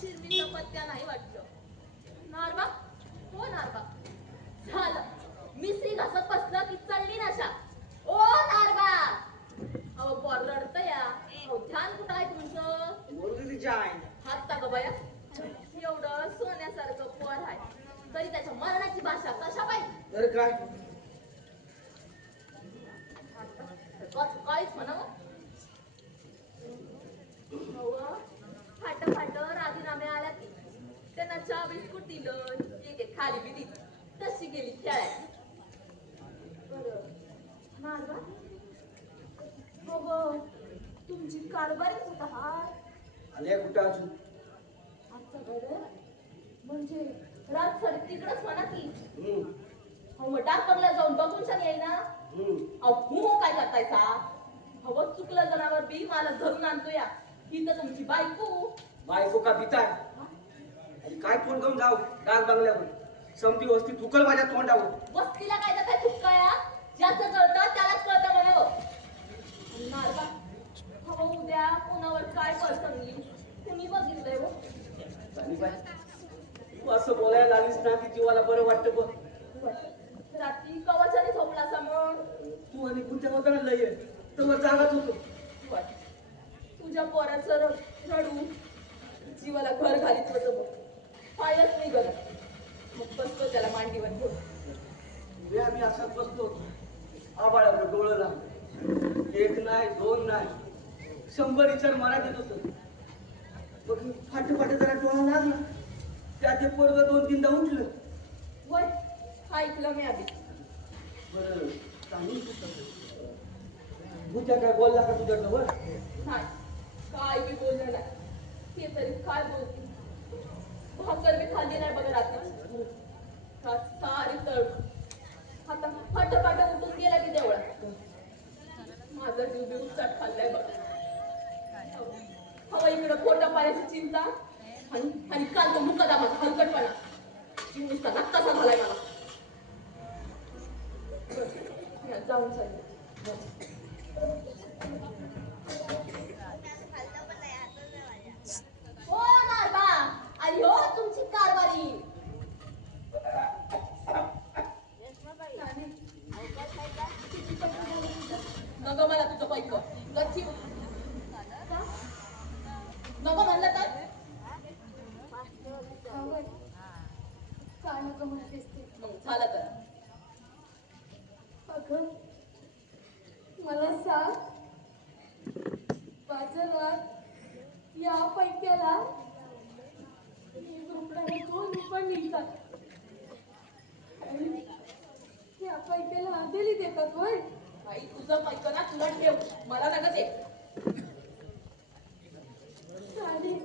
शिरमीचा पत्त्या नाही वाटलं. नारबा हो नारबा झालं मिसरी घासत बसलं की चढली नशा. ओ नारबा अहो पोर रडत या. अहो ध्यान कुठं आहे तुमचं? हात ग बया एवढं सोन्यासारखं पोर आहे तरी त्याच्या मरणाची भाषा कशा पाहिजे तर काय काहीच म्हणावं. फाट फाट राजीनामे आल्या की त्यांना चहा बिस्कुट दिलं एक खाली बी दिली तशी गेली खेळायला. बरं नारबा हो हो तुमची कारभारीच होता हा आल्या कुठं अजून आजचं बरं म्हणजे रात सर तिकडच म्हणा की हो मग डाक्टरला जाऊन बघून सांग येई ना. अहो काय करतायचा हवं चुकलं जनावर बी मला धरून आणतो या ही तर तुमची बायको का पिताय आणि काय तोंड घेऊन जाऊ डाग बांगल्यावर समती वस्ती थुकल माझ्या तोंडावर. वस्तीला काय तर काय थुकाया ज्याचं कळतं त्यालाच कळतं म्हणावं. नारबा हवं उद्या कोणावर काय पळसंगली कुणी बघितलंय हो. तू असं बोलायला लागलीस ना की जीवाला बरं वाटतं बघ. रात्री कवचाने झोपला समोर तू आणि कुठच्या होताना लय तर जागाच होतो. तुझ्या पोराचं रडू जीवाला घर घालीत होतं बघ. पायच नाही गरज मग बसतो त्याला मांडीवर घेऊन. आम्ही असाच बसतो आबाळावर डोळं लागलं. एक नाही दोन नाही 100 विचार मराठीत होत. मग फाटे फाटे जरा डोळा लागला त्या ते पोरग 2-3दा उठलं. वय ऐकलं मी आधी. बरं चांगली भूत्या काय बोलला का तुझ्या जवळ? नाही काय बी बोललं नाही. ते तरी काय बोलते भाकर बी खाल्ली नाही बघा रात्री. सारी तळ आता फाट फाट उठून गेला की देवळात. माझा जीव बी उच्चाट खाल्लाय बघा. हवा इकडं पोटा पाण्याची चिंता आणि काल तो मुकादा माझा हलकटपणा जीव नुसता रक्ताचा झालाय मला. जाऊन चालले हो नारबा आली हो तुमची कारभारी. नको मला तुझं पैक गच्ची नको म्हणलं तर काय नको म्हणतेस ते मग झालं तर अगं मला सांग बाजारात या पैक्याला 1 रुपयाने 2 रुपये मिळतात आणि या पैक्याला आधेली देतात होय. आई तुझं पैक ना तुला ठेव मला नका ते. चालेल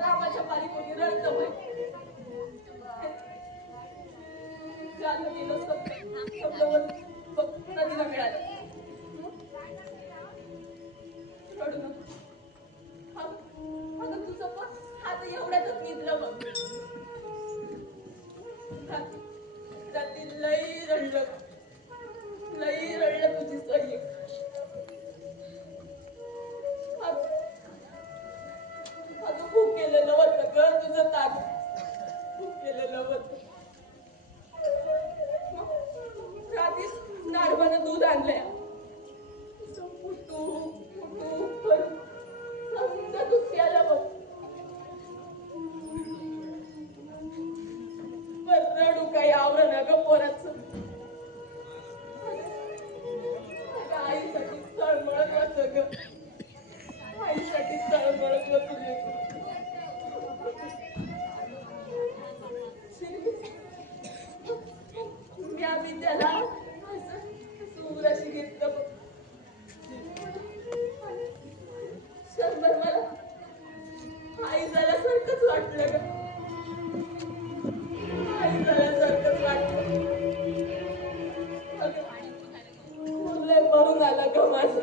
रामाच्या पारी कोणी रडत नदीला मिळालं. रडू नको अगं तुझं पण हात एवढ्यातच निघलं बघ. लई रडलं तुझी सही. अगं खूप केलेलं होतं ग तुझं ताट खूप केलेलं होतं. रात्रीच नारबानं दूध आणलंय फुटू करून समजा दूध प्यायला बघ. रडू काही आवरण ग पोराचं. वाटलं ग. काही झाल्यासारखंच वाटलं. लय बळून आला ग माझं.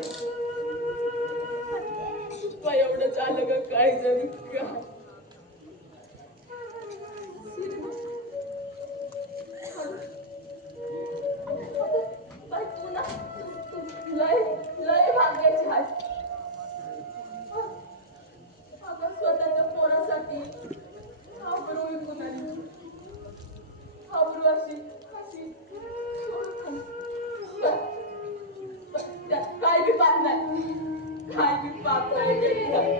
काय एवढं झालं ग काय जरी काय. बाई तू ना लय लय भाग्याची आहेस. अगं स्वतःच्या पोरासाठी आबरू विकून आली. आबरू अशी अशी त्यात काय बी पाप नाही. काय बी पाप नाही केलं.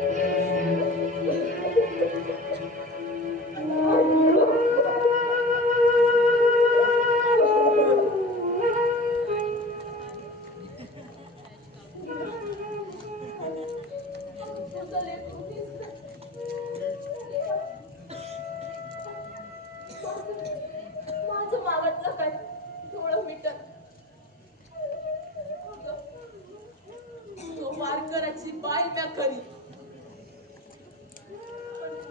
माझं मागतलं काय डोळं मिटत. तो वारकराची बाई म्या खरी.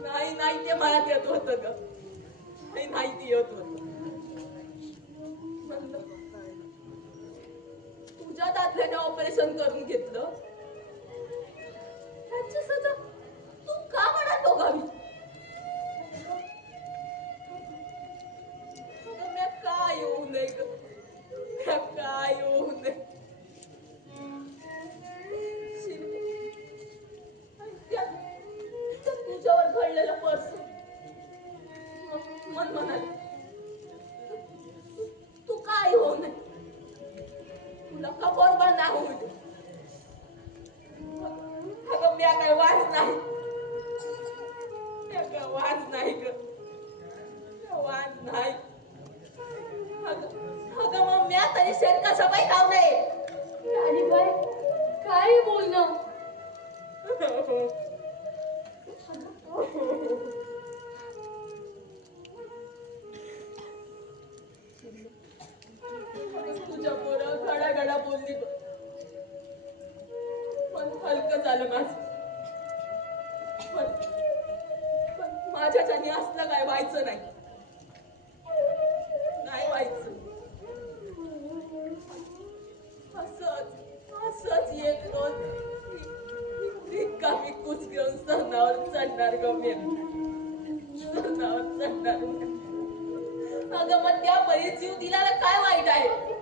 नाही नाही ते मनात येत होत ग. नाही ते येत होत. म्हणलं तुझ्या दादल्याने ऑपरेशन करून घेतलं. त्याची सजा तू का म्हणत हो गावी. म्या काय येऊ नये ग. म्या काय येऊ नये. तुझ्यावर घडलेलं पर्स मन म्हणाले तू काय होऊ नये. तुला कबर बंद होऊ दे. अगं म्या काय वाज नाही. म्या काय वाज नाही ग. वाज नाही. अगं मग म्या तरी शेर कसं बाई खाऊ नये. आणि बाई काय बोलणं. तुझ्या पोरं घडा घडा बोलली बघ. पण हलकं झालं माझं. पण माझ्याच्याने असलं काय व्हायचं नाही. नाही व्हायचं. असंच एक रोज रिकामी कुच घेऊन स्तनावर चढणार ग मी. स्तनावर चढणार. अगं मग त्या बळी जीव दिल्याला काय वाईट आहे.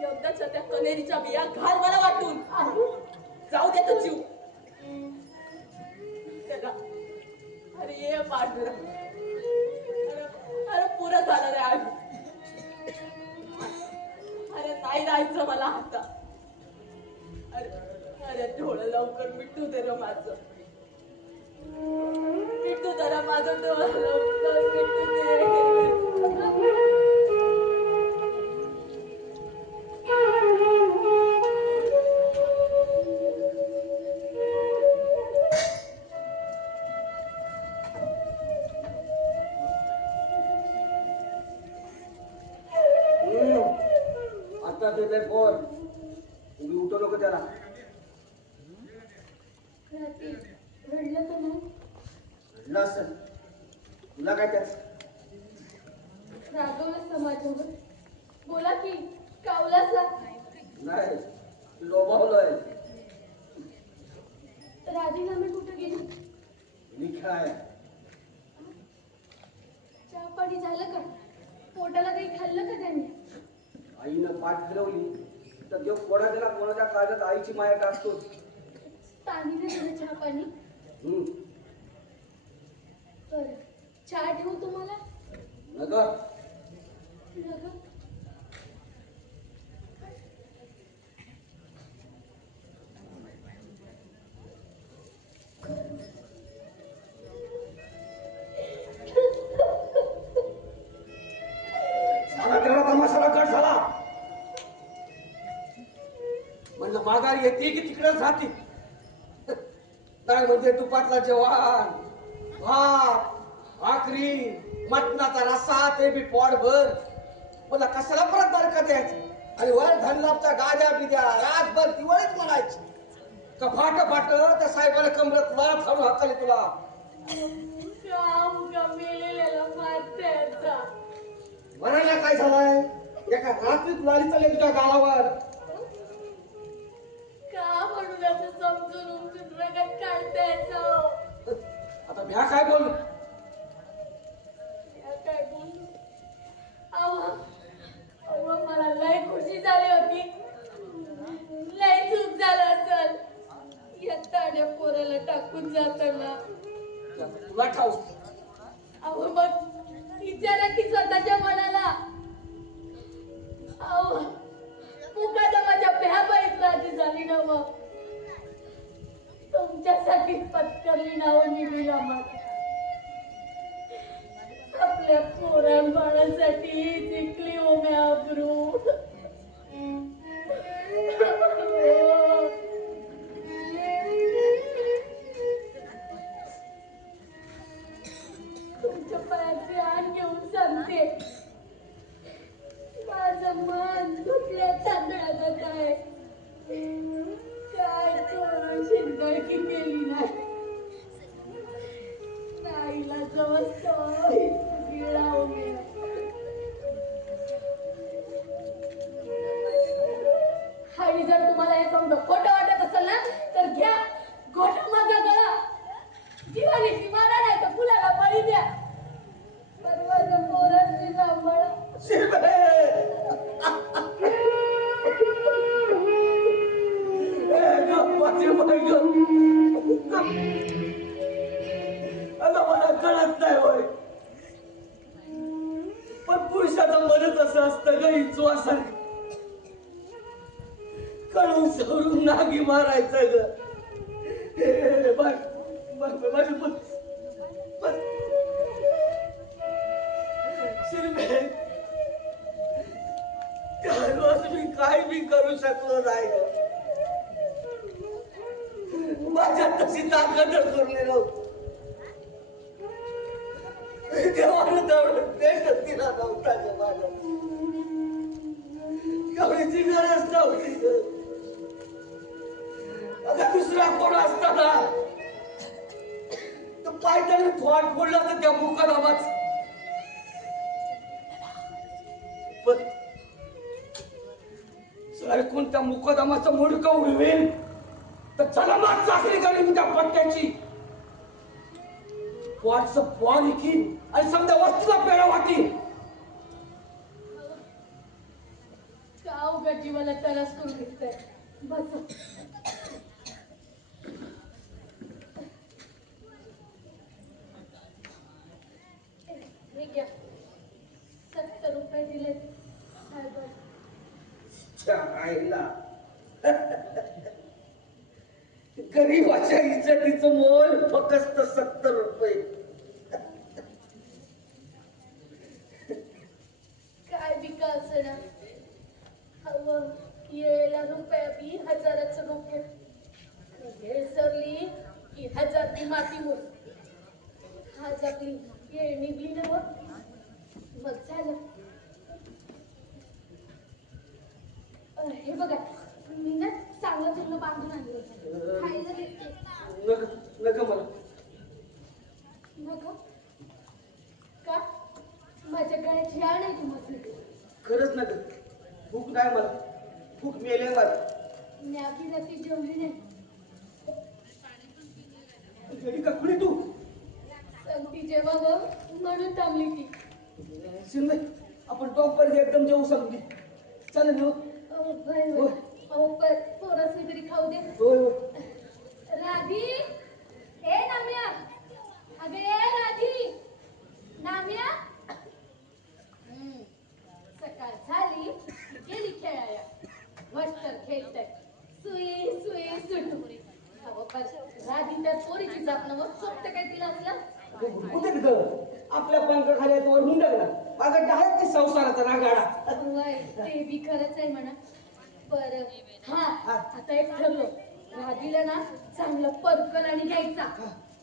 एकदाच्या त्या कनेरीच्या बिया घाल मला वाटून. जाऊ दे तो जीव त्याला. अरे ये पांढरा. अरे पुरं झालं रे आज. अरे नाही राहायचं मला आता. अरे डोळं लवकर मिटू दे र माझं. मिटू दे र माझं डोळं लवकर मिटू दे. आता ते फोन तुम्ही उठू नको त्याला. रडलं तर नाही. रडलं असेल. तुला काय त्याच. रागवलं समाजावर. बोला की कावलासा. नाही लोभावलोय. राजीनामे कुठे गेली. मी काय चहा पाणी झालं का. पोटाला काही खाल्लं का त्यांनी. आईनं पाठ फिरवली तर देव कोणाच्या कोणाच्या काळजात आईची माया टाकतो. पाणी दे तुला चहा पाणी. बरं चहा ठेवू तुम्हाला. नगर नगर तेवढा तमाशाला कट झाला. म्हणलं माघार येते की तिकडे जाते. काय म्हणजे तुपातला जेवण भात भाकरी मटणाचा रस्सा ते बी पोटभर. मला कशाला परत नाकात यायचं आणि वर धनलापचा गाजा बिद्या रातभर दिवाळीच म्हणायची का फाट त्या साहेबाला कमरत मार फाडून हाताले तुला म्हणायला काय झालंय एका रात्रीत लाली चालले तुझ्या गावावर का म्हणून असं समजून उमजून रगत काढतायचं आता म्या काय बोल काय बोलू अहो मला लय खुशी झाली होती लय चूक झाला असल या ताड्या पोराला टाकून जाताना तुला ठाऊक अहो मग विचारा की स्वतःच्या मनाला अहो मुकादा माझ्या भ्याबाईत राजी झाली ना मग तुमच्यासाठी पत्करली नावं निघली आम्हाला आपल्या पोरां बाळासाठी जिंकली ओम्या अब्रू तुमच्या पायाचे आण घेऊन सांगते माझं मन दुखल्या तांदळात आहे काय चोरून शिंदळकी केली नाही नाईला जवळ गिळा उमेला आणि जर तुम्हाला हे समजा खोटं वाटत असेल ना तर घ्या गोठा माझा गळा जीवानीची मारा नाही तर फुलाला बळी द्या परवाचं पोरांची सांभाळा आता मला कळत नाही होय पण पुरुषाचं मनच असं असतं ग इचवासारखं कळून सवरून नागी मारायचं ग रोज मी काय बी करू शकलो नाही ग माझ्यात तशी ताकदच उरली नव्हती देवानं तेवढं देशच दिला नव्हता ग माझ्या एवढीची गरज नव्हती ग अगं दुसरा कोण असताना तर पायथ्याने थोट फोडला तर त्या मुकादामाच पण जर कोणत्या मुकादामाचं मुडकं उडवेल तर चला मात चाकरी करेन त्या पट्ट्याची वाटचं पॉन इकीन आणि समजा वस्तूला पेढा वाटीन का उगा जीवाला त्रास करून घेताय बस हे घ्या 70 रुपये दिले आईला गरीबाच्या इज्जतीचं मोल फक्त 70 रुपये काय बिका असणार हवं येला रुपया बी हजाराचं डोके हे सरली की हजारची माती मोड आज आपली येळ निघली ना मग झालं हे बघा मी ना चांगलं तुला बांधून आणलं खायला देते नका मला नका का माझ्या गळ्यात ह्या नाही तुम्हाला खरंच नका भूक नाही मला भूक मेले माझी न्याकी रात्री जेवली नाही घरी का कुणी तू संगती जेव्हा ग म्हणून थांबली ती शिंदे आपण टॉपर एकदम जेवू सांगली चालेल ना पोरासनी तरी खाऊ दे होय राधी ए नाम्या अगं ए राधी नाम्या सकाळ झाली गेली खेळाया मस्तर खेळताय सुई सुई सुटू राधी त्या पोरीची जात मग सोपत काय तिला असलं कुठे तिथं आपल्या पंख खाली वर हुंडकला माझा डायरेक्ट संसाराचा रागाडा ते बी खरंच आहे म्हणा पर हा आता एक ठरलो राधीला ना चांगलं पर्कल आणि घ्यायचा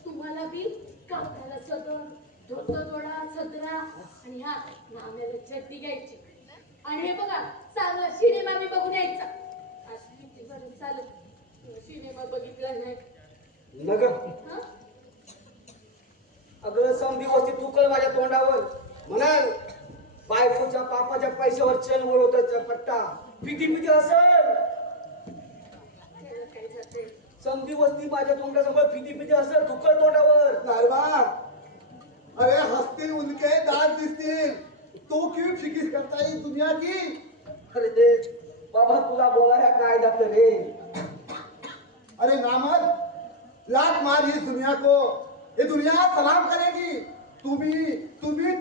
तुम्हाला बी कापडाला सदर धोतर थोडा सदरा आणि हा नाम्याला चड्डी घ्यायची आणि हे बघा चांगला सिनेमा मी बघून यायचा. अशी भीती भरून चालत सिनेमा बघितला नाही. नग हं? अगं समधी वस्ती तू कळ माझ्या तोंडावर म्हणाल बायकोच्या पापाच्या पैशावर चेन वळवताचा पट्टा भीती असेल. त्याला काय जाते? समधी वस्ती माझ्या तोंडासमोर भीती असेल तुकळ तोंडावर. नारबा, अरे हस्ती उनके दांत दिसतील, तो क्यों फिकिर करता है दुनिया की? अरे देख बाबा तुला बोलाया काय जातं रे. अरे नामद, लात मार इस दुनिया को, ये दुनिया सलाम करेगी. तू भी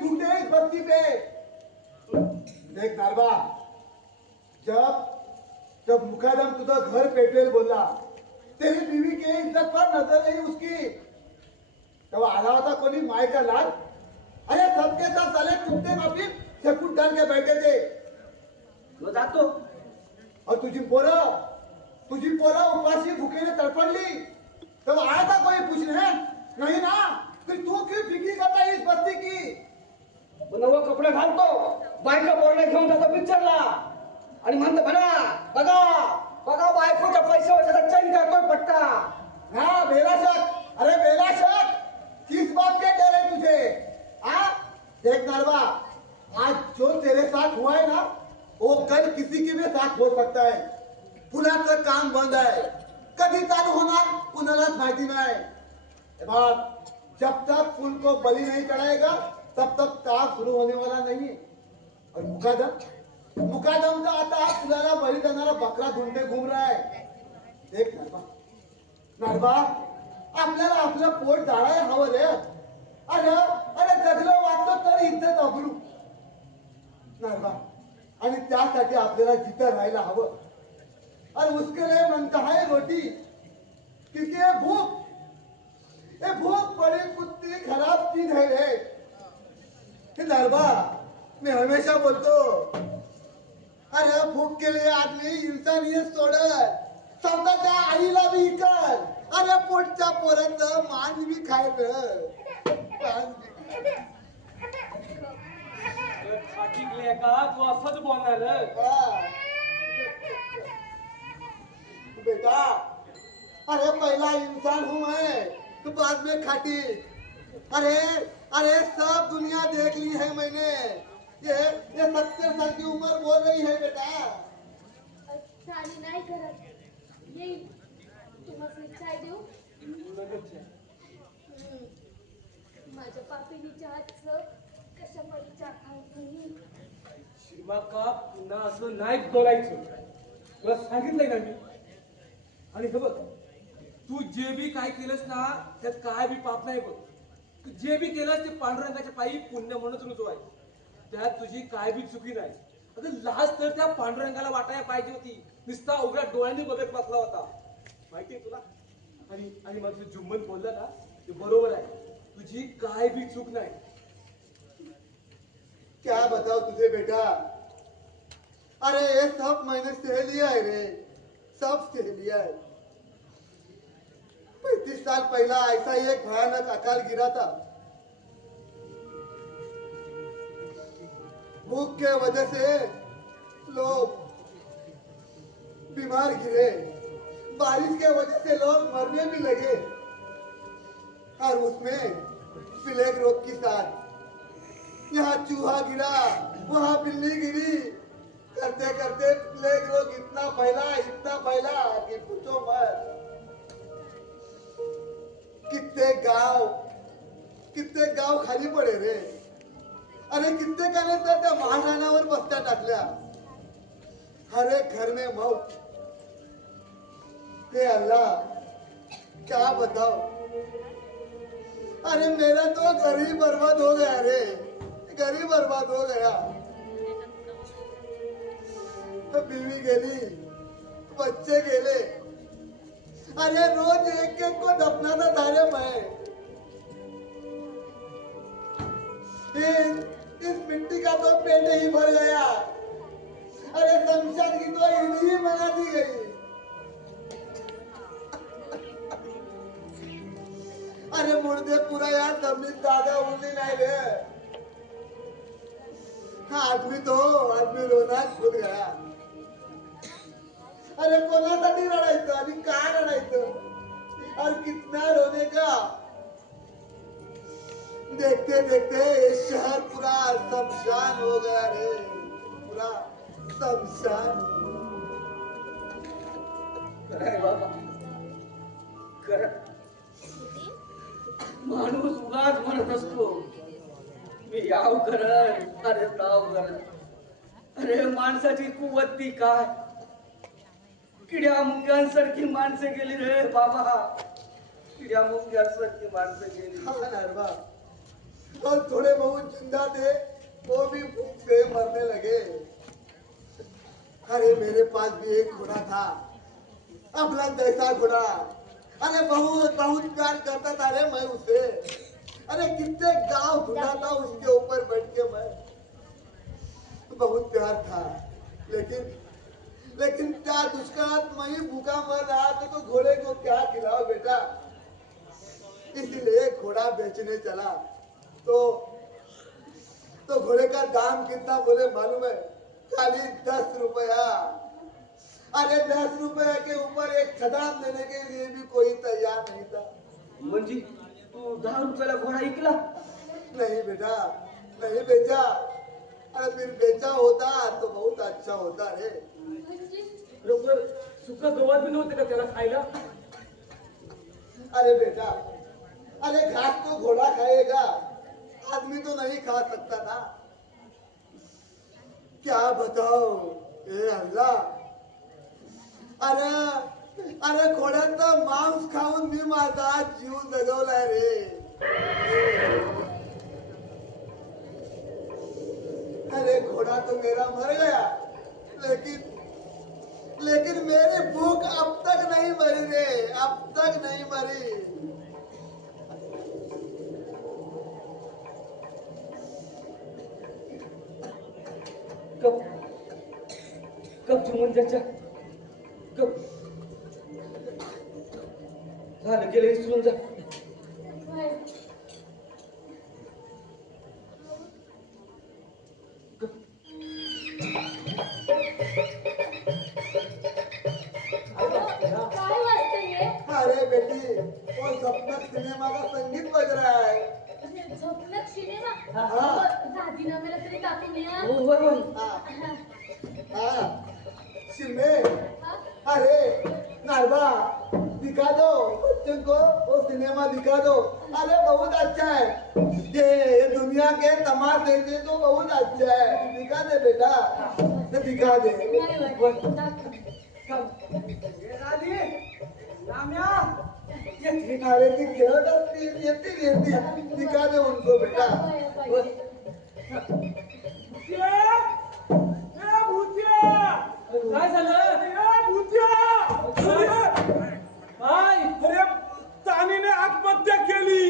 टूटे इस बस्ती पे. देख नारबा, जब मुकादम तुझा घर पेटेल बोला, तेरी बीवी के इज्जत पर नजर नहीं उसकी. तब आला होता कोणी माय का लाल. अरे सबके सब साले कुत्ते माफी शेकूट डाल के बैठे थे. तो जातो और तुझी पोरं उपाशी भुकेने तड़पड़ली. तब आया था कोई पूछने? नहीं ना. फिर तू क्यों फिक्री करता है इस बस्ती की? नवं कपडे घालतो बायका बोर्डे घेऊन जातो पिक्चरला आणि म्हणतो बघा बायकोच्या पैशावर त्याचा चैन करतोय पट्टा. हाँ बेलाशक, अरे बेलाशक, किस बात के डर है तुझे? हाँ देख नारवा, आज जो तेरे साथ हुआ है ना, वो कल किसी के भी साथ हो सकता है. पुलाचं काम बंद आहे, कधी चालू होणार कुणालाच माहिती नाही. बघ, जब तक पुल को बलि नहीं चढ़ाएगा तब तक काम शुरू होने वाला नहीं. और मुकादम का आता पुलाला बलि देणारा बकरा ढूंढते घूम रहा है. देख नारबा, आपल्याला आपलं पोट जाळाय हवं रे. अरे जगलो वाचलो तरी इज्जत अबरू नारबा. आणि त्यासाठी आपल्याला जिथं राहायला हवं. और उसके लिए बनता है रोटी, क्योंकि ये भूख बड़ी कुत्ती खराब चीज है रे. नारबा, मैं हमेशा बोलतो, अरे भूख के लिए आदमी इंसानियत सोडत, स्वतःच्या आईला बी कर. अरे पोटच्या पोराचं मांस बी खायचं. खाटिकले का तू असंच बोलणार. बेटा, अरे पहला इंसान हूँ मैं, तो बाद में खाटी. अरे सब दुनिया देख ली है मैंने. ये 70 साल की उम्र बोल रही है बेटा. चाली नाही करत. येईल तुम्हाला चाय देऊ? माझ्या पापिनीच्या हातचं कशामध्ये चहा खाऊ? शिवा का पुन्हा असं नाही बोलायचं. तुला सांगितलंय ना मी. आणि हे बघ तू जे बी काय केलंस ना त्यात काय बी पाप नाही बघ. तू जे बी केलंस ते पांडुरंगाच्या पायी पुण्य म्हणूनच रुजू आहे. त्यात तुझी काय बी चुकी नाही. अगं लाज तर त्या पांडुरंगाला वाटायला पाहिजे होती. नुसता उघड्या डोळ्यांनी बघत बसला होता माहितीये तुला. आणि मग तू जुम्मन बोलला ना ते बरोबर आहे. तुझी काय बी चूक नाही. क्या बताओ तुझे बेटा. अरे ये सब मैंने सह लिया है रे, सब सह लिया है. 35 साल पहला ऐसा ही एक भयानक अकाल गिरा था. भूख के वजह से लोग बीमार गिरे, बारिश के वजह से लोग मरने भी लगे. और उसमें प्लेग रोग की साथ यहाँ चूहा गिरा, वहाँ बिल्ली गिरी. करते करते प्लेग रोग इतना फैला कि पूछो मत. कितने गाव खाली पडे रे. अरे कित्येकाने तर त्या महाराणावर बस्त्या टाकल्या. हर एक घर में मौत. हे अल्लाह, क्या बताओ. अरे मेरा तो घर ही बर्बाद हो गया रे, घर ही बर्बाद हो गया. बीवी गेली, बच्चे गेले. अरे रोज एक को दफनाता था रे मैं. इस मिट्टी का तो पेट ही भर गया. अरे शमशान की तो ईद ही मना दी गई. अरे मुर्दे पुरा यार जमीन जागा उरली नाही रे. आदमी रोनात खुद गया. अरे कोणासाठी रडायचं आणि का रडायचं और कितना रोने का. देखते देखते ये शहर पूरा शमशान हो गया रे, पूरा शमशान. खरंय बाबा, खरं. माणूस उगाच म्हणत असतो मी याव करत, अरे ताव करत. अरे माणसाची कुवत ती काय, किड्या मुंग्यांसारखी माणसं गेली रे बाबा, किड्या मुंग्यांसारखी माणसं गेली. हाँ नारबा, और थोड़े बहुत जिंदा थे वो भी भूख से मरने लगे. अरे मेरे पास भी एक घोड़ा था, अपना जैसा घोड़ा. अरे बहुत बहुत प्यार करता था रे मैं उसे. अरे कितने गांव ढूंढा था उसके ऊपर बैठ के मैं. बहुत प्यार था, लेकिन क्या दुष्काल मैं ही भूखा मर रहा था तो घोड़े को क्या खिलाओ बेटा. इसीलिए घोड़ा बेचने चला. तो घोड़े का दाम कितना बोले मालूम है? खाली 10 रुपया. अरे 10 रुपये के ऊपर एक खदान देने के लिए भी कोई तैयार नहीं था. म्हणजे तू 10 रुपयाला घोडा ऐकला? नहीं बेटा, नहीं बेचा. अरे फिर बेचा होता तो बहुत अच्छा होता रे. बरोबर. सुका गवत बी नव्हते का त्याला खायला? अरे बेटा, अरे घास तो घोड़ा खाएगा, आदमी तो नहीं खा सकता ना. क्या बताओ ए अल्लाह. अरे घोड्याचं मांस खाऊन मी माझा जीव जगवलाय रे. अरे घोड़ा तो मेरा मर गया, लेकिन मेरी भूख अब तक नहीं मरी रे, अब तक नहीं मरी. कब चिमणच्या कब झालं गेलं विसरून जा. काय वाजतंय? अरे बेटी, वो सपना सिनेमा का संगीत बज रहा है. झोपण्यात सिनेमा. हा. राजीनाम्याला तरी टाकून या. हो होय होय. हाँ, शिल्मे, अरे नारबा, दिखा दो बच्चों को वो सिनेमा दिखा दो. अरे बहुत अच्छा है ये दुनिया के तमाशे से तो बहुत अच्छा है. दिखा दे बेटा, तो दिखा दे. अरे ती खेळत असती, येती. दिखा दे उनको बेटा. काय झालं? काय? अरे तानीने आत्महत्या केली.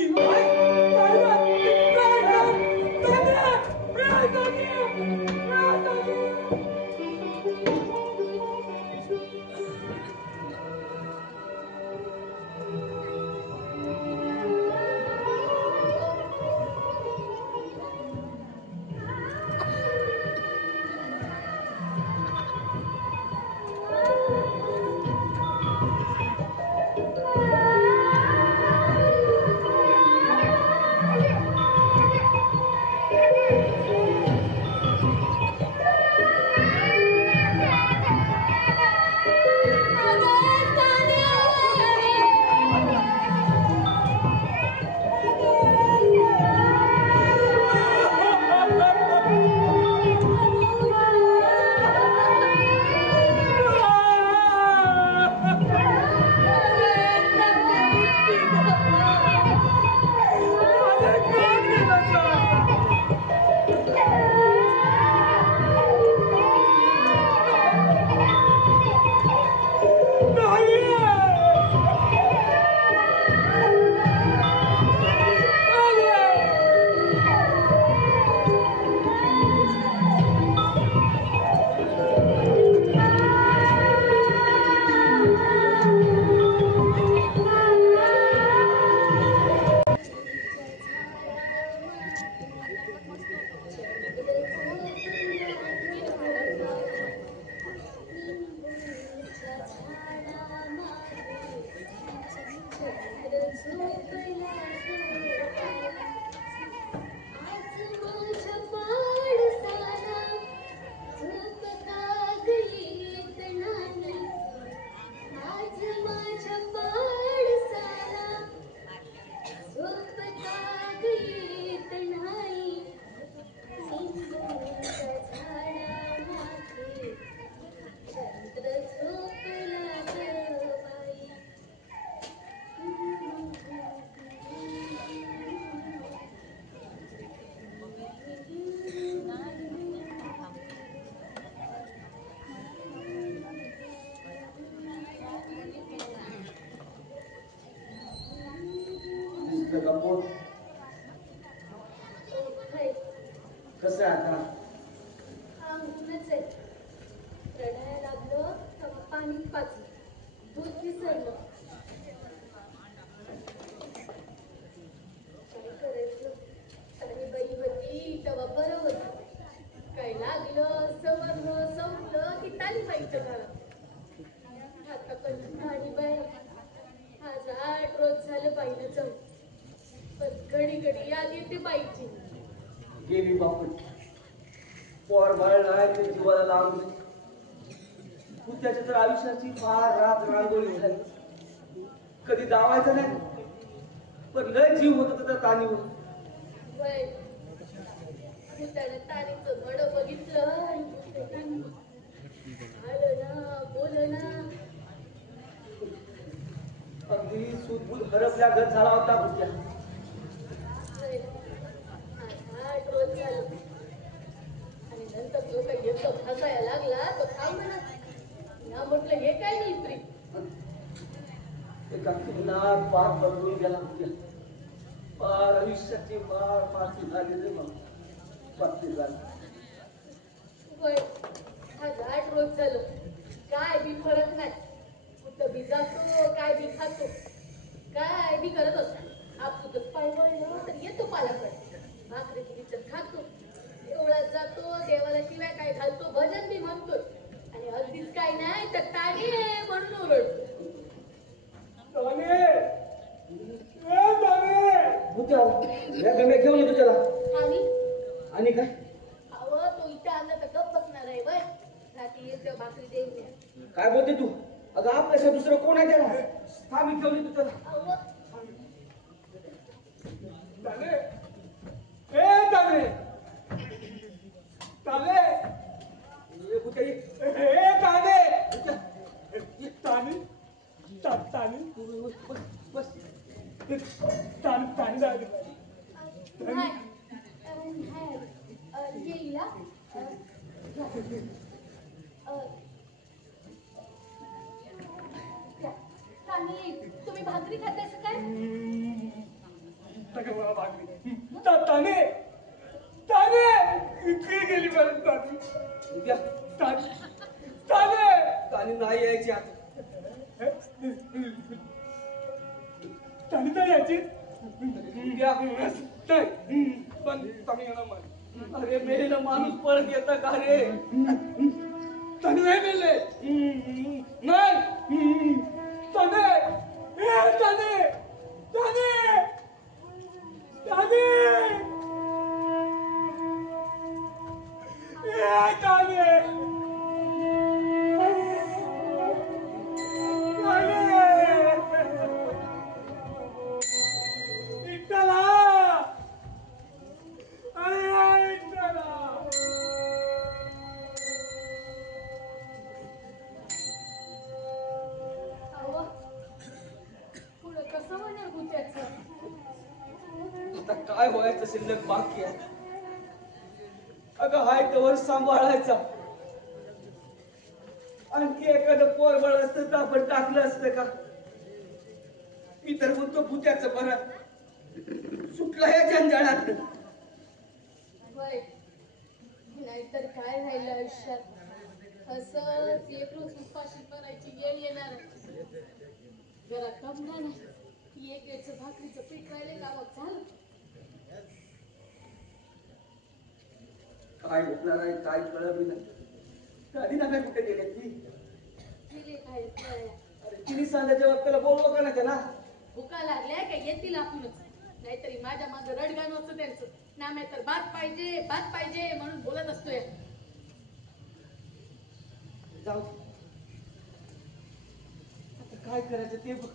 तुझं कपोत हाय, कसं आहे आता? अंगूनच आहे. रडायला लागलं तेव्हा पाणी पाजलं, दूध विसरलं. काय करायचं? ताईबाई होती तेव्हा बरं होतं. काय लागलं, सवरलं, संपलं की ताईबाईच्या घरात. आता पण ताईबाई आज 8 रोज झालं बाईनं जाऊन. पण घडी घडी याद येते बाईची. गेली बापू पोर बाळ नाही ते जीवाला लावून तू त्याच्या तर आयुष्याची फार रात रांगोळी झाली. कधी दावायचं नाही पण लय जीव होत त्या ताणीवर. वय भूताने तारीचं बड बघितलं आणि भूताने आलं ना बोल ना. अगदी सुदबुद हरपल्या गत झाला होता भुत्या. वय, आज 8 रोज झालं आणि नंतर जो काही येतो हसायला लागला तो थांब म्हणा. ना म्हटलं हे काय नाही इत्री. एका किल्लात पार बदलून गेला भुत्या. फार आयुष्याची फार पाठी झाली रे मग पाठी झाली. वय आज 8 रोज झालं काय बी फरक नाही. कुठं बी जातो काय बी खातो काय बी करत असतो. आपलं पाय वळलं तर येतो पालाकडे. भाकरीची विचत खातो, देवळात जातो, देवाला शिवाय काय घालतो, भजन बी म्हणतो आणि अगदीच काय नाही तर ताडी म्हणून ओरडतो. भुत्या या गम्या घेऊन येतो त्याला. आणि काय अहो तो इथं आला तर गप्प बसणार आहे. वय रात्री येतो भाकरी देऊन या. काय बोलते तू? अगं आपल्याशिवाय दुसरं कोण आहे त्याला? थांब मी घेऊन येतो त्याला. अहो ताने ए ताने ताने ए भुत्या ये. ए ताने भुत्या, ताने ताने बस बस. ताने ताने जाऊ दे. नाही येईल तुम्ही भाकरी खातायचं काय? सगळं मला भागली. ताने ताने इतकी गेली परत ताने भुत्या ताने ताने ताणी नाही यायची आता. ताने नाही यायची. भुत्या नाही पण ताने येणार मला. अरे मेलेला माणूस परत येता का रे? ताने नाही मेले. नाही ताने ए ताने ताने ताने ए ताने अहो पुढं कसं होणार भुत्याचं? आता काय व्हायचं शिल्लक बाकी आहे? अगं हाय तवर सांभाळायचा. आणखी एखादं पोरबळ असतं तर आपण टाकलं असतं का? मी तर म्हणतो भुत्याचं बरं सुटलं या जंजाळात. वय नाहीतर काय राहिलं आयुष्यात? असंच एक रोज उपाशी करायची वेळ येणार आहे. जरा कमला नाही एक वेळचं भाकरीचं पीठ राहिले गावात झालं. काय होणार आहे काय कळलं नाही. कधी ना काय कुठे गेले ती? गेले काय कळल्या. अरे तिने सांगायच्या बाबतीला बोललो का ना त्याला? भुका लागल्या काय येतील आपणच. नाहीतरी माझ्या माझं रडगाणं असतं त्यांचं. नाम्या तर भात पाहिजे म्हणून बोलत असतोय. जाऊ दे. आता काय करायचं ते बघ.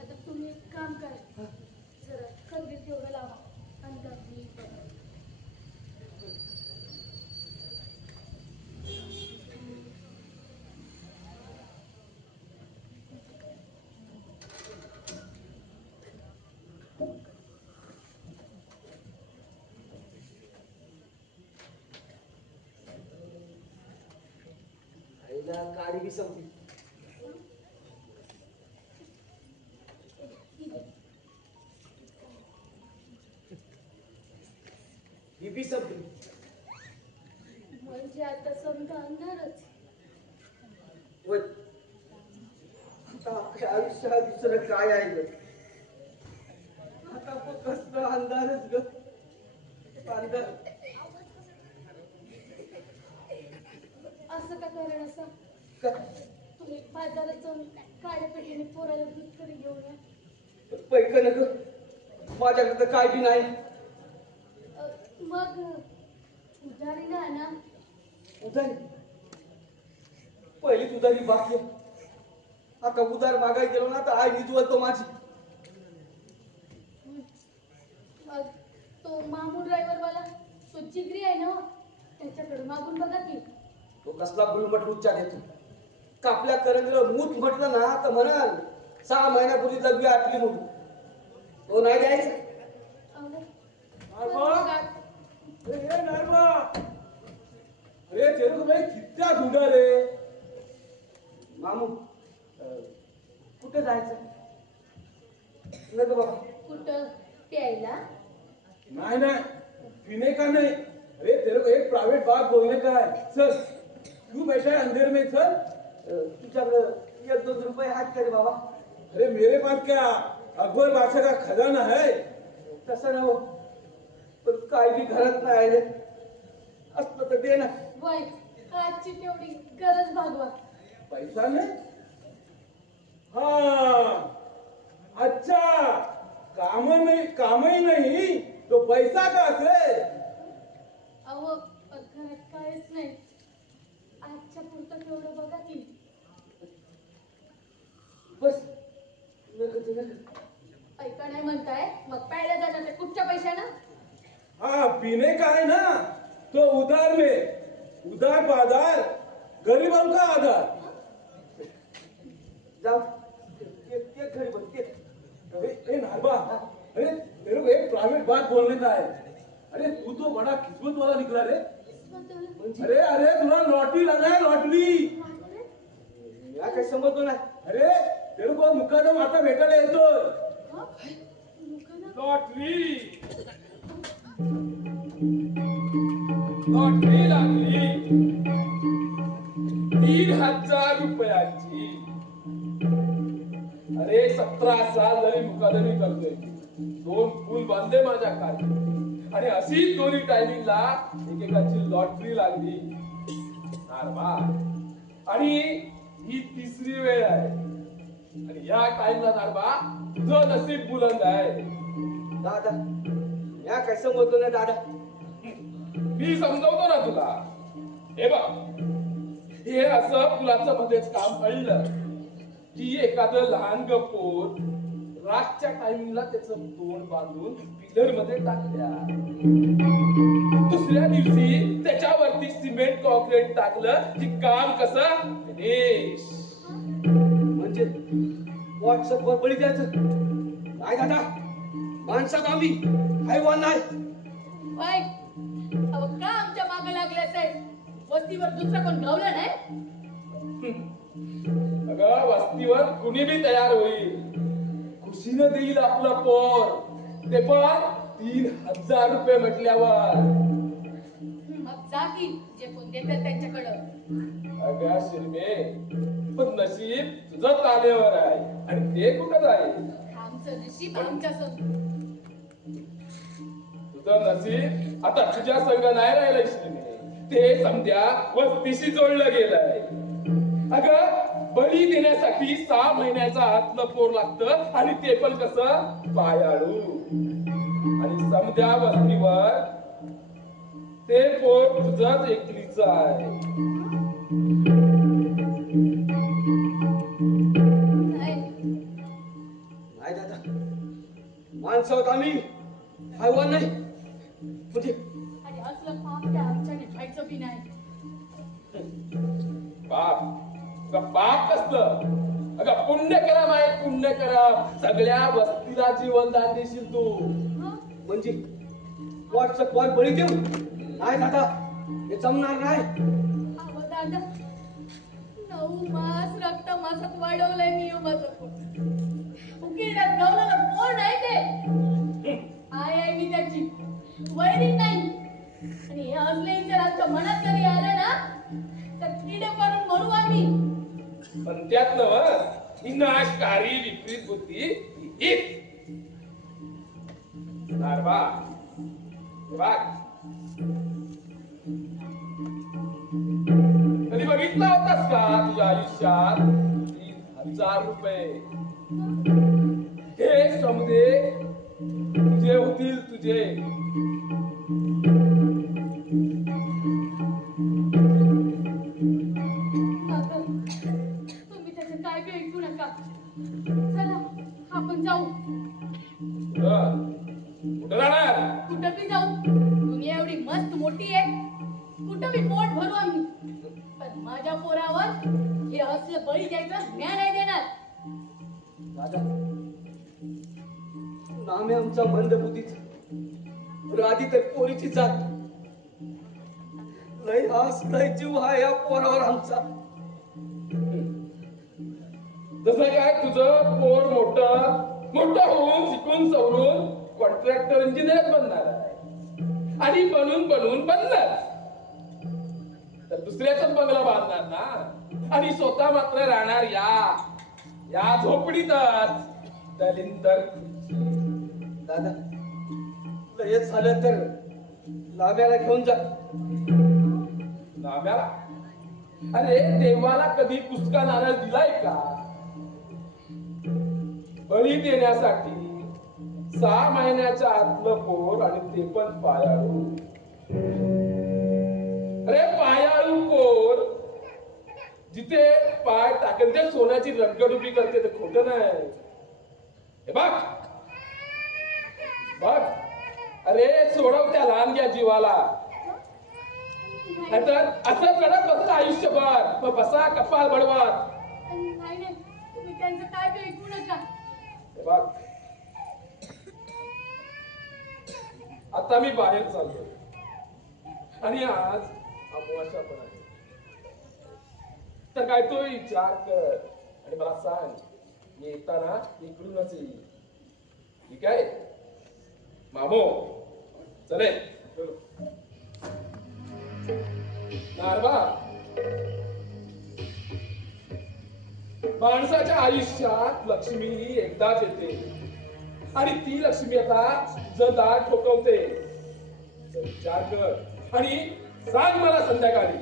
आता तुम्ही एक काम करा, जरा कंदील तेवढं लावा आणि मी आईला काडी बी संपली. म्हणजे आता समजा अंधारच. होय. आता आपल्या आयुष्यात दुसरं काय आहे ग? आता पण कसलं अंधारच ग. अंधार. असं का कारण असं? का? तुम्ही बाजारात जाऊन काड्या पेटीने पोराला दूध तरी घेऊन या. पैक नको. माझ्याकडे काय बी नाही. मग उधारी ना ना. उधारी? पहिलीच उधारी बाकी आहे. आता उधार मागाय गेलो ना तर आई निजवतो माझी. मग तो मामू ड्रायव्हर वाला तो जिगरी आहे ना, त्याच्याकडे मागून बघा की. तो कसला गुलमट उच्चार देतो. कापल्या करंजीला मूत म्हटलं ना तर म्हणाल 6 महिन्यापूर्वी दबी आटली म्हणून. तो नाही द्यायचा. अरे तेरे को भाई कितना ढूंढा रे. मामू कुठं जायचं? नको बाबा. कुठं प्यायला? नहीं नहीं पीने का नहीं. अरे तेरे को एक प्राइवेट बात बोलने का है. चल क्यों बैठा है अंधेर में. चल. तुझ्याकडं 1-2 रुपये हात करे बाबा. अरे मेरे पास क्या अकबर बादशाह का खजाना है. तसं ना हो. पण काय बी घरात नाही रे. असलं तर दे ना. वय आजची तेवढी गरज भागवा. पैसा नहीं. हाँ अच्छा काम ही नहीं तो पैसा का से. अहो घरात काहीच नाही. आजच्या पुरतं तेवढं बघा की. बस नको. ऐका नाही म्हणताय मग प्यायला जाणार ते कुठच्या पैशानं? हाँ पीने का है ना तो उधार में. उधार बाजार गरीबों का आधार. जाऊ ते घरी बस ते. अरे नारबा अरे तेरे को एक प्राइवेट बात बोलने का है. अरे तू तो बड़ा किस्मत वाला निकला रे. म्हणजे अरे अरे तुला लॉटरी लगा है लॉटरी. या काय समजतो नाही. अरे तेरे को मुकादम आता भेटायला येतो. लॉटरी लॉटरी लागली 3,000 रुपयाची. अरे 17 साल झाली मुकादमी करतोय. 2 फुल बांधले माझ्या खाली आणि अशी दोन्ही टायमिंगला एकेकाची लॉटरी लागली. नारबा आणि ही 3री वेळ आहे. आणि या टाइमला नारबा तुझं नसीब बुलंद आहे. दादा या काय समजतो नाही दादा. मी समजवतो ना तुला. हे बघ हे असं फुलाचं मध्येच काम पडलं की एखादं लहान गपोर रातच्या टायमिंगला त्याचं तोंड बांधून पिलर मध्ये टाकल्या. दुसऱ्या दिवशी त्याच्यावरती सिमेंट कॉन्क्रीट टाकलं की काम कसं फिनिश. म्हणजे व्हॉट्सअपवर बळी द्यायचं काय दादा? माणसात आम्ही हैवान नाही. वय अहो का आमच्या मागे लागल्याच आहे? वस्तीवर दुसरं कोण गावलं नाही? अगं वस्तीवर कुणी बी तयार होईल. खुशीनं देईल आपलं पोर. ते पण 3,000 रुपये म्हटल्यावर. मग जा की जे कोण देतात त्यांच्याकडं. अगं शिरमे पण नशीब तुझं तालेवर आहे आणि ते कुठं जाईल? आमचं नशीब आमच्या संग. तुझं नशीब आता तुझ्या संग नाही राहिलंय शिरमे. ते समध्या वस्तीशी जोडलं गेलंय. अगं बळी देण्यासाठी 6 महिन्याचा आतलं पोर लागतं आणि ते पण कसं पायाळू. आणि समध्या वस्तीवर ते पोर तुझंच एकलीच आहे. नाही दादा. माणसात आम्ही हैवान नाही. म्हणजे आणि असलं पाप त्या आमच्याने खायचं बी नाही. पाप तुझं पाप कसलं? अगं पुण्य करा माहित पुण्य करा. सगळ्या वस्तीला जीवनदान देशील तू. म्हणजे व्हॉट्सअपवर बळी देऊ नाही दादा. हे जमणार नाही. अहो दादा 9 मास रक्त मासात वाढवलंय मी माझं. उकिरड्यात गावलेलं पोर नाही ते. आय आहे मी त्याची. वैरी नाही. आणि हे असले विचारांच्या मनात जरी आलं ना तर किडे पडून मरू आम्ही. पण त्यात नव विनाशकारी विपरीत बुद्धी हीच. नारबा, वाघ कधी बघितला होतास का तुझ्या आयुष्यात 30,000 रुपये हे समुदे तुझे होतील तुझे. तुम्ही त्याचे काय बी ऐकू नका. चला आपण जाऊ. कुठं जाणार? कुठं बी जाऊ. दुनिया एवढी मस्त मोठी आहे. कुठं बी पोट भरू आम्ही. पण माझ्या पोरावर हे असलं बळी द्यायचं ज्ञान नाही देणार. दादा, नामे आमचा मंद बुद्धीचा, राधी तर पोरीची जात. लय हास लय जीव हा या पोरावर आमचा. जसं काय तुझं पोर मोठं होऊन शिकून सवरून कॉन्ट्रॅक्टर इंजिनियर बनणार आहे आणि बनून बनणार तर दुसऱ्याचाच बंगला बांधणार ना आणि स्वतः मात्र राहणार या झोपडीतच दलिंदर. दादा, लयच झालं तर लाव्याला घेऊन जा. नाम्याला? अरे देवाला कधी पुसका नारळ दिलाय का? बळी देण्यासाठी 6 महिन्याच्या आतलं पोर आणि ते पण पायाळू. अरे पायाळू पोर जिथे पाय टाकेल ते सोन्याची रंगड उभी करते, ते खोटं नाही. हे बघ अरे सोडव त्या लहानग्या जीवाला. नाहीतर असं कडक बसलं आयुष्यभर. मग बसा कपाल बडवत. नाही तुम्ही त्यांचं काय बी ऐकू नका. हे बघ आता मी बाहेर चाललो आणि आज अमावास्या पण आहे. तर काय तो विचार कर आणि मला सांग येताना इकडूनच येईल. ठीक आहे मामो? चले नारबा, माणसाच्या आयुष्यात लक्ष्मी ही एकदाच येते आणि ती लक्ष्मी आता जदा ठोकवते. विचार कर आणि सांग मला संध्याकाळी.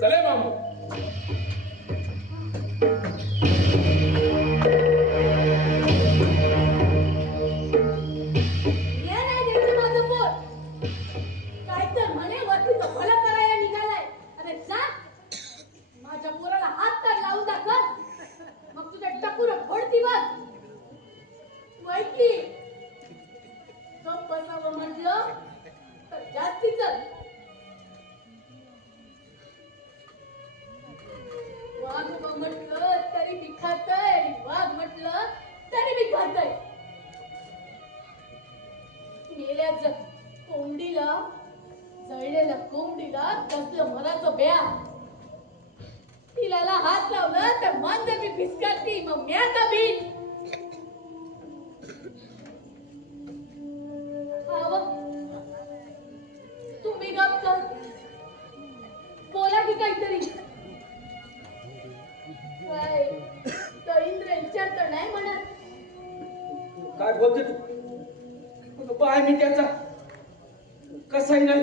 चले मामू. माझ्या पोराला हात तर लावून दाखव मग तुझ्या टकुर फोडती बघ. ऐकली गप बसावं म्हटलं तर जास्तीच वाघ म्हटलं तरी बी खातय आणि वाघ म्हटलं तरी बी खातय. मेल्या कोंबडीला जळलेल्या कोंबडीला कसलं मराचं ब्या. तिला हात लावलं तर मंद मी फिसकारती. मग म्या का बीन? तुम्ही गप कर. बोला की काहीतरी. काय इंद्र विचार तर नाही म्हणत. काय बोलते तू? पाय मी त्याचा कसाही नाही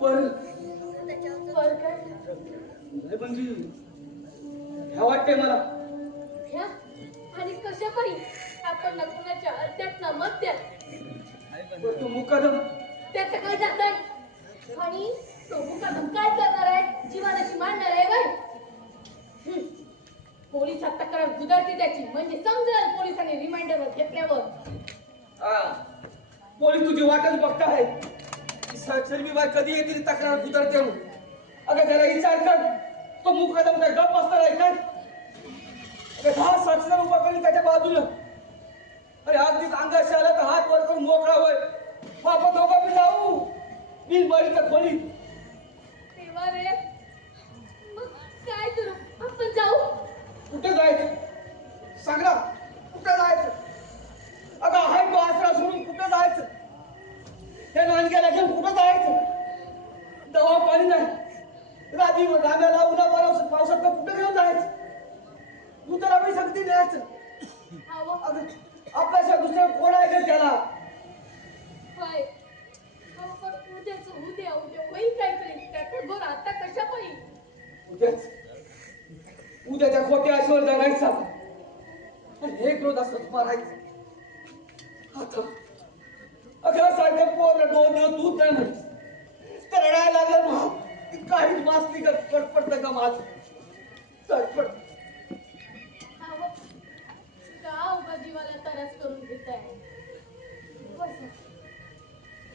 पण काय नाही म्हणजे ह्या वाटते मला. ह्या आणि कशा पाहिजे आपण ना कुणाच्या अध्यात्म मध्यात. तो मुकादम त्याचं काय जातंय आणि तो मुकादम काय करणार आहे? जीवानाशी मांडणार आहे बाई. पोलिसात तक्रार गुजारते त्याची म्हणजे समजेल पोलिसांनी रिमाइंडर घेतल्यावर. पोलीस तुझी वाटच बघताय. सर्वी बाय कधी येते तक्रार गुजारते. अगं जरा विचार कर. तो मुकादम काय गप बसणार आहे काय? अगं 10 साक्षीदार उभा करून त्याच्या बाजूला. अरे अगदीच अंगाशी आला तर हात वर करून मोकळा होय. आपण दोघं बी जाऊ बिन बळीच्या खोलीत. तेव्हा रे मग काय करू? आपण जाऊ. कुठे जायचं सांग ना. कुठे जायचं? अगं हाय तो आसरा सोडून कुठे जायचं? त्या नांदग्याला घेऊन राधी गाण्याला उन्हा पावसात कुठे घेऊन जायचं? तू तर आम्ही सांगते न्यायचं. अहो अगं आपल्याशिवाय दुसरं कोण आहे का त्याला? होय. अहो पण उद्या होईल काहीतरी. त्याचं गोर आता कशा होईल? उद्याच्या खोट्या आशेवर जगायचं आणि एक रोज असंच मारायचं. आता अगं सारखं पोर दोन दिवस दूध नाही म्हणत तर रडायला लागलं ना की काहीच मासली का पटपटतं का माझ चटपट. अहो का उगा जीवाला त्रास करून घेताय? बस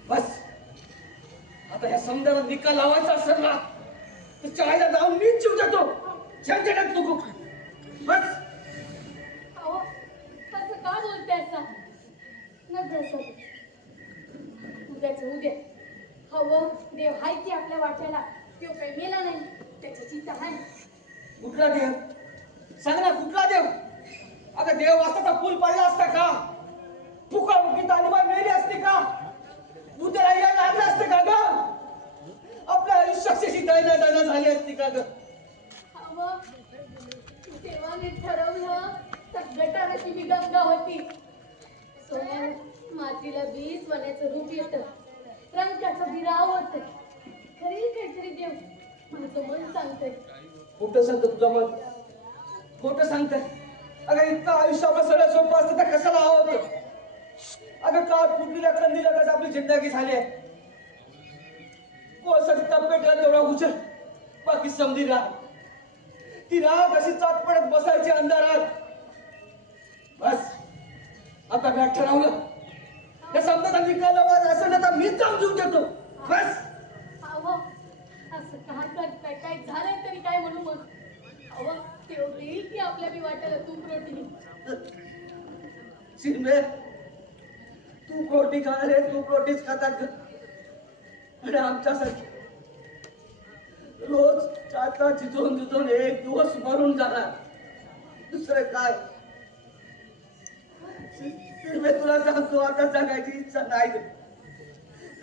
बस आता ह्या समजाला निकाल लावायचा असेल ना तर चायला जाऊन मीच जीव देतो. झंझटच नको. बस अहो तसं का बोलताय असा? नजर उद्या हवं देव हाय की आपल्या वाट्याला. तो काही मेला नाही. त्याची चिंता आहे. कुठला देव? सांग ना कुठला देव? अगं देव असता तर पूल पडला असता का? फुकामुकी तालिबान मेली असते का? उद्याला या लागलं असतं का ग? आपल्या आयुष्याची दैन झाली असती का ग? अहो देवाने ठरवलं तर गटाराची बी गंगा होती. सोन्या मातीला बी सोन्याचं रूप येतं. रंगाचं बी राव होतं. खरी काहीतरी देव माझं मन सांगतंय. खोटं सांगतं तुझं मन. खोटं सांगतंय. अगं इतकं आयुष्य आपलं सगळं सोपं असतं तर कशाला हवं होतं? अगं काळ फुटलेल्या कंदीला कसं आपली जिंदगी झाली आहे. कोळसाची तब्येत तेवढा उचल बाकी समधी राह. ती राह कशी चाट पडत बसायची अंधारात. बस आता बॅग ठरवलं. हे समजा निकाल असेल ना तर मीच जाऊन जीव देतो. बस अहो असं का करताय? काय झालंय तरी काय म्हणू मग? अहो तेवढं येईल की आपल्या बी वाट्याला तूप रोटी. शिरमे तूप रोटी खाणारे तूप रोटीच खातात ग. आणि आमच्यासाठी रोज चाचा झिजून एक दिवस मरून जाणार. दुसरं काय? शिरमे तुला सांगतो आता जगायची इच्छा नाही ग.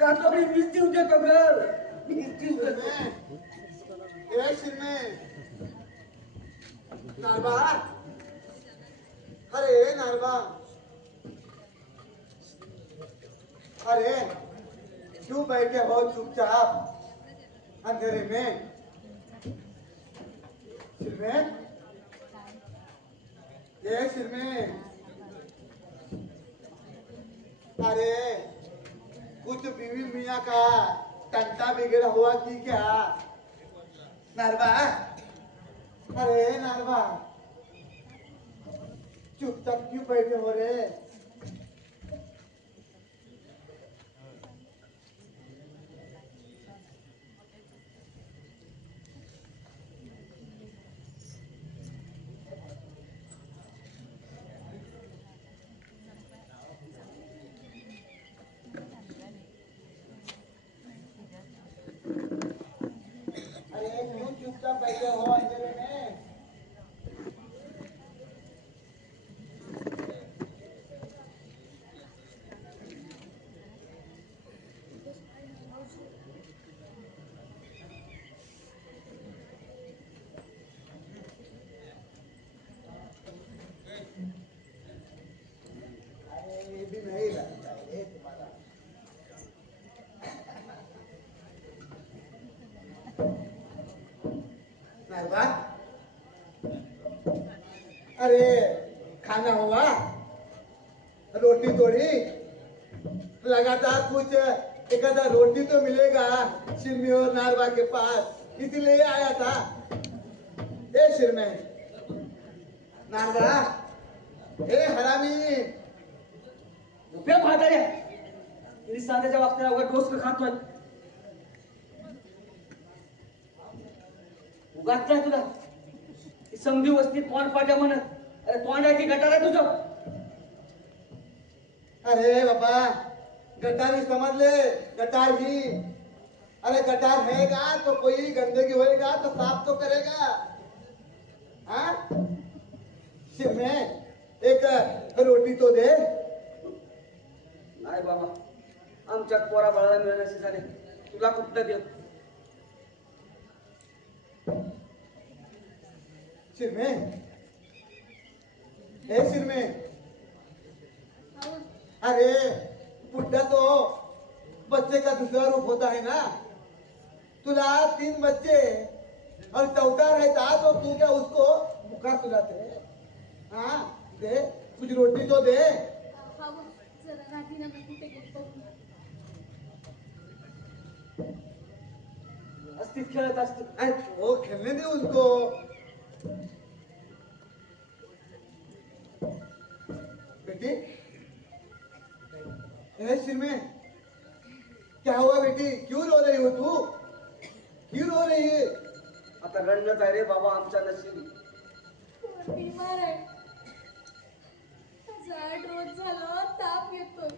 का तो मी वीस जीव देतो ग. वीस जीव देतो. ए शिरमे नारबा अरे नारबा अरे क्यों बैठे हो चुपचाप अंधेरे में? शिरमे ये शिरमे अरे कुछ बीवी मियाँ का टंटा बिगड़ा हुआ कि क्या? नारबा अरे नारबा चुपचाप क्यों बैठे हो रे? अरे क्यों चुपचाप बैठे हो अंधेरे में? अरे ये भी नहीं लगता है तुम्हारा. नारबा अरे खाना हुआ? रोटी तोड़ी? लगातार कुछ एक आधा रोटी तो मिलेगा शिरमी और नारबा के पास इसलिए आया था. ए शिरमे नारबा ए हरामी उपयोग म्हाताऱ्या तरी सांगायच्या वागत्या उगा डोस का खातोय. उगाच नाही तुला समधी वस्ती तोंड पाट्या म्हणत. अरे तोंड आहे की गटार आहे तुझं? अरे बाबा गटार ही समझ ले. गटार ही अरे गटार रहेगा तो कोई गंदगी होएगा तो साफ तो करेगा. हाँ शिरमे एक रोटी तो दे. नाही बाबा आमच्या पोरा बाळाला मिळण्याचे झाले. तुला कुठलं देव? शिरमे, हे शिरमे, अहो, अरे बुड्ढा तो बच्चे का दूसरा रूप होता है ना। तुला 3 बच्चे और चौथा रहता तो तू क्या उसको भूखा सुलाते? हाँ, दे कुछ रोटी तो दे। अहो, जरा राधीनाला कुठे गेली बघू. असतील खेळत असतील. अरे वो खेलने दे उसको। बेटी, ए शिरमे, क्या हुआ बेटी? क्यों रो रही हो तू? क्यों रो रही है? आता रडणंच आहे रे बाबा आमच्या नशिबी. पोर बिमार आहे. जाड रोज झालं, ताप येतोय.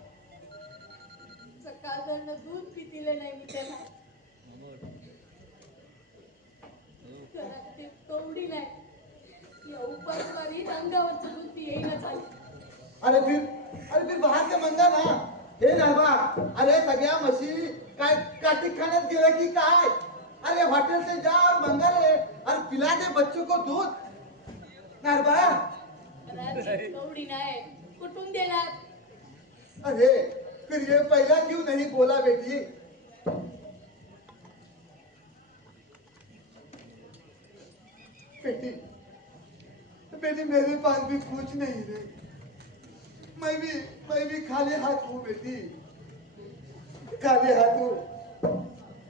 सकाळकडनं दूध पितिलं नाही मी त्याला. घरात ते कवडी नाही. या उपासमारीत अंगावरचं दूध पियेना झालं. अरे फिर बाहर से मंगा ना. हे नारबा, अरे सगळ्या म्हशी काय काटी खाण्यात गेलं की काय? अरे हॉटेल से जा और मंगा ले और पिला दे बच्चों को दूध. नारबा, घरात कवडी नाही. कुठून देणार? अरे फिर ये पहला क्यों नहीं बोला बेटी? बेटी, बेटी मेरे पास भी कुछ नहीं रे. मैं भी खाली हाथ हूँ बेटी, खाली हाथ हूँ.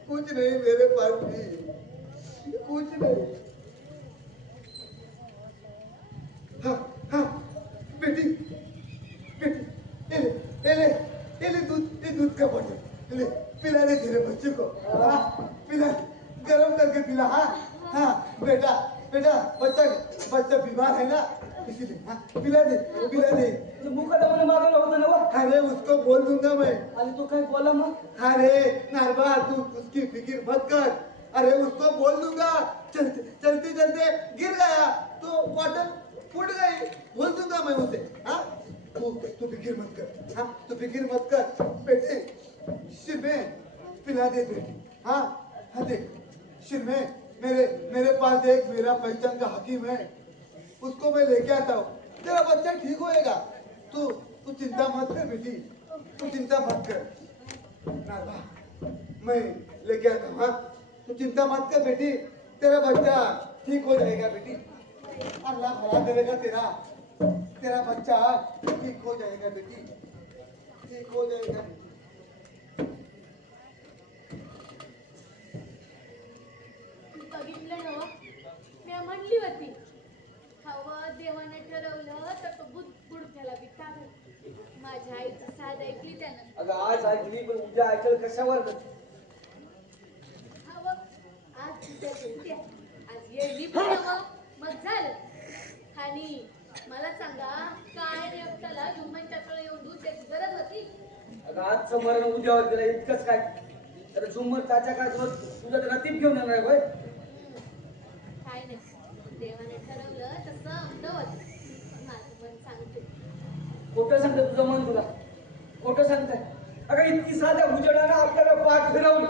कुछ नहीं मेरे पास भी, कुछ नहीं. हाँ हाँ बेटी, बेटी ये ले दूध का बोतल ले, पिला दे तेरे बच्चे को. हाँ, पिला, गरम करके पिला. हाँ हाँ बेटा, बच्चा बीमार है ना, इसीलिए. हाँ, पिला दे. मुकादमाने मागवलं होतं ना व. अरे उसको बोल दूंगा मैं. आणि तू काय बोला मग? अरे नारबा, तू उसकी फिक्र मत कर. अरे उसको बोल दूंगा. चलते गिर गया तो बॉटल फूट गई, बोल दूंगा मैं उसे. हाँ, तू फिक्र मत कर. हाँ, तू फिक्र मत कर बेटे. शिरमे, पिला दे बेटी. हाँ हाँ, देख शिरमे, मेरे पास एक मेरा पहचान का हकीम है, उसको मैं लेके आता हूँ. तेरा बच्चा ठीक होएगा. तू चिंता मत कर बेटी, तू चिंता मत कर. नारबा, मैं लेके आता हूँ. हाँ, तू चिंता मत कर बेटी, तेरा बच्चा ठीक हो जाएगा बेटी. अल्लाह भला करेगा तेरा बच्चा ठीक हो जाएगा बेटी, ठीक हो जाएगा बेटी. बघितलं ना, मी म्हणली होती. हवं देवाने ठरवलं तर तो बुडक्याला बी टाकलं. माझ्या आईची साथ ऐकली त्यानं. अगं आज ऐकली पण उद्या ऐकल कशावर? हवं आज तुझ्या शेवटी आहे. आज येळली पण मग झालं. आणि मला सांगा, काय रे एकट्याला झुम्मनच्याकडे येऊन दूध त्याची गरज होती? अगं आजचं मरण उद्यावर गेलं इतकंच काय? तर झुम्मर त्याच्या काय तुझं तर रतीब घेऊन येणार होय? काय नाही, देवाने ठरवलं तसं आमचं होतं. माझं मन सांगते. खोटं सांगतं तुझं मन तुला? खोटं सांगताय? अगं इतकी साध्या उजेडानं आपल्याला पाठ फिरवली.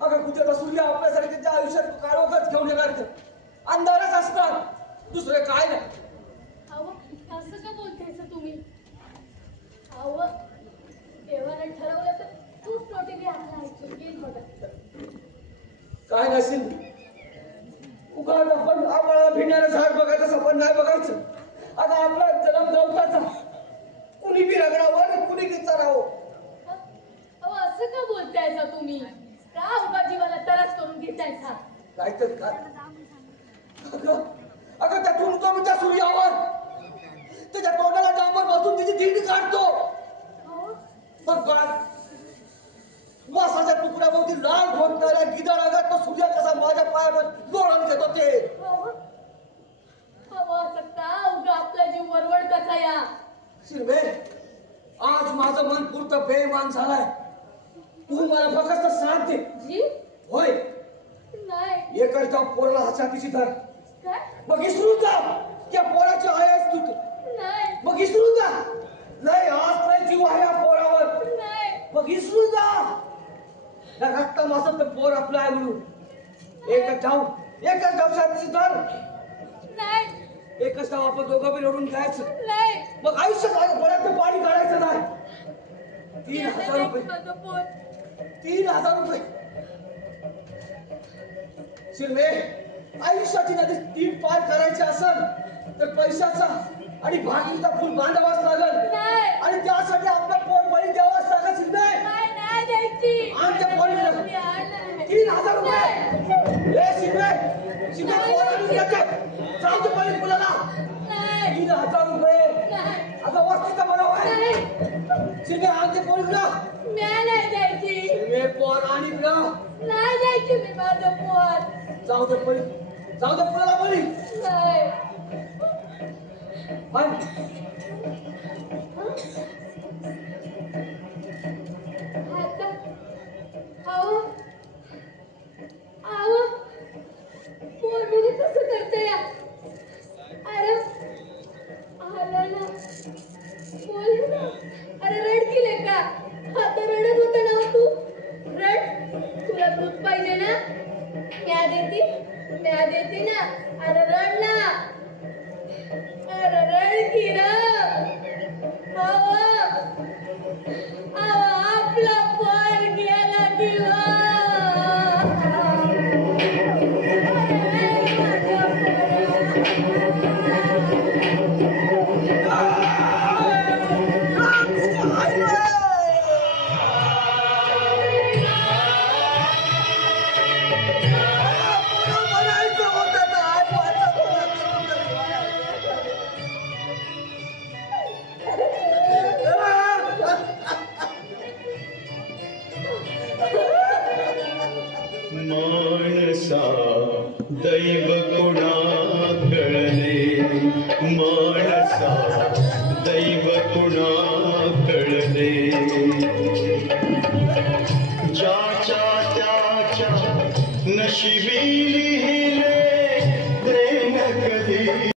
अगं कुठे सूर्य आपल्यासारख्याच्या आयुष्यात काळोखच घेऊन येणार अंधारच असणार, दुसरं काय नाही. अहो, असं का बोलतायचं तुम्ही? अहो, देवाने ठरवलं तर तूच नोटी बी आपला येईल बघा. काय नसेल उगाच आपण आम्हाला भिडणारं झाड बघायचं, सपन नाही बघायचं. आता आपला जन्म गवताचा, कुणी बी रगडावं कुणी बी चरावं. अहो, असं का बोलतायचा तुम्ही? का उगा जीवाला त्रास करून घेतायचा? काय तर काय? अगं त्यातून तो त्या सूर्यावर त्याच्या तोंडाला डांबर बसून तिची धीड काढतो. पण वासाच्या तुकड्याभोवती लाल घोटणाऱ्या गिधाडागत तो सूर्य कसा माझ्या पायावर लोळण घेतो ते. असं का उगा आपला जीव वरवडताचा या? शिरवे, आज माझं मन पुरतं बेईमान झालाय. तू मला फक्त साथ दे. जी? होय, नाही. एकच त्या पोराला हाताची धर. काय? मग विसरून जा त्या पोराची आहेस तू. नाही. मग विसरून जा. नाही आज नाही जीव आहे या पोरावर. नाही. मग विसरून जा. या रक्ता मासत पोर आपलं आहे म्हणून. एक जाऊ एकच गाव साथीची दार नाही एकच गाव आपण दोघं बी लढून घ्यायचं नाही मग आयुष्यात डोळ्यात पाणी काढायचं नाही 3,000 रुपये माझं पोट 3,000 रुपये शिरमे आयुष्याची नदी 3 पार करायची असेल तर पैशाचा आणि भाकरीचा फुल बांधावाच लागल नाही. आणि त्यासाठी आपला पोट बळी द्यावाच लागल शिरमे नाही द्यायची आमच्या पोरीला मी आणलंय. 3,000 रुपये ए शिरमे शिरमे पोर आणून द्यायचे जाऊ दे बळी मुलाला नाही 3,000 रुपये नाही आता वस्तीचा बनाव आहे नाही शिरमे आमच्या पोरीला मी नाही द्यायची शिरमे पोर आणि बिळा नाही द्यायची मी माझं पोट जाऊ दे बळी जाऊ दे मुलाला बळी नाही पण आता आहो आहो पोर बघू कसं करते या अरे आला ना बोल ना अरे रड केले का आता रडत होता ना तू रड तुला दूध पाहिजे ना म्या देते ना अरे रड ना अरे रड की ना आपला पोर गेला किंवा मानसा दैव कुणा कळले मानसा दैव कुणा कळले ज्याच्या त्याच्या नशिबी